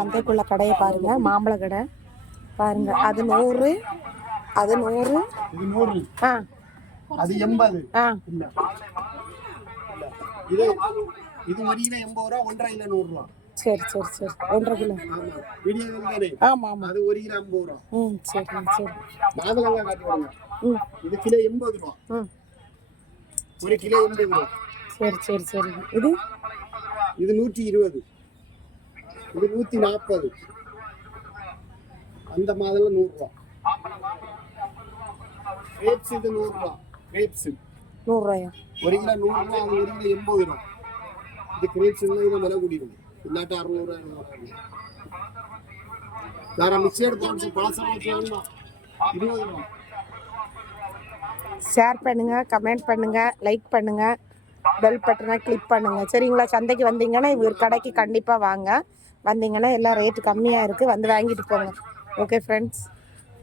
சந்தைக்குள்ள கடையை பாருங்க, மாம்பழ கடை பாருங்க. அது 100, அது 100, இது 100, ஆ அது 80. ஆ இல்ல இது இது 1 கிலோ 80 ரூபா, 1.5 கிலோ 100 ரூபா. சரி சரி சரி, 1.5 கிலோ. ஆமா, விடியல் தானே. ஆமா ஆமா, அது 1 கிலோ 50 ரூபா. சரி சரி. மாதுளங்காய் காட்டுவாங்க. இது கிலோ 80 ரூபா. 1 கிலோ 80 ரூபா. சரி சரி சரி. இது 120, இது 140. அந்த மாதுளை 100 ரூபா. கிரேப்ஸ் இது 100 ரூபா. கிரேப்ஸ் 100 ரூபாயா? 1 கிலோ 100 ரூபா, அது 1 கிலோ 80 ரூபா. இது கிரேப்ஸ் இது விலை கூடிடும். இல்லாட்டி 600 ரூபாய். வேற மிக்சர் பாக்ஸ் பழசம் 20 ரூபா. ஷேர் பண்ணுங்க, கமெண்ட் பண்ணுங்க, லைக் பண்ணுங்க, பெல் பட்டனை கிளிக் பண்ணுங்க. சரிங்களா? சந்தைக்கு வந்தீங்கன்னா இவர் கடைக்கு கண்டிப்பாக வாங்க. வந்தீங்கன்னா எல்லாம் ரேட்டு கம்மியாக இருக்குது, வந்து வாங்கிட்டு போங்க. Okay friends.